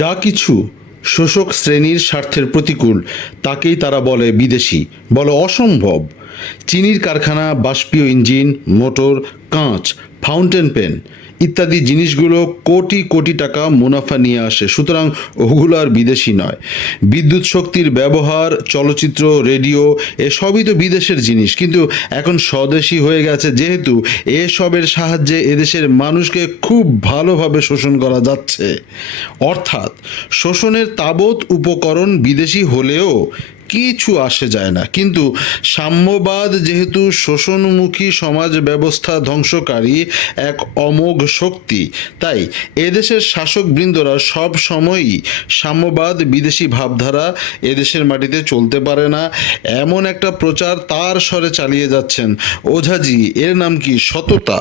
যা কিছু শোষক শ্রেণীর স্বার্থের প্রতিকূল তাকেই তারা বলে বিদেশি, বলে অসম্ভব। চিনির কারখানা, বাষ্পীয় ইঞ্জিন, মোটর, কাঁচ, ফাউন্টেন পেন ইত্যাদি জিনিসগুলো কোটি কোটি টাকা মুনাফা নিয়ে আসে, সুতরাং ওগুলো আর বিদেশি নয়। বিদ্যুৎ শক্তির ব্যবহার, চলচ্চিত্র, রেডিও এসবই তো বিদেশের জিনিস, কিন্তু এখন স্বদেশি হয়ে গেছে যেহেতু এসবের সাহায্যে এদেশের মানুষকে খুব ভালোভাবে শোষণ করা যাচ্ছে। অর্থাৎ শোষণের তাবৎ উপকরণ বিদেশি হলেও কিছু আসে যায় না, কিন্তু সাম্যবাদ যেহেতু শোষণমুখী সমাজ ব্যবস্থা ধ্বংসকারী এক অমোঘ শক্তি, তাই এদেশের শাসকবৃন্দরা সব সময়ই সাম্যবাদ বিদেশি ভাবধারা এদেশের মাটিতে চলতে পারে না এমন একটা প্রচার তার স্বরে চালিয়ে যাচ্ছেন। ওঝাজি, এর নাম কি সততা?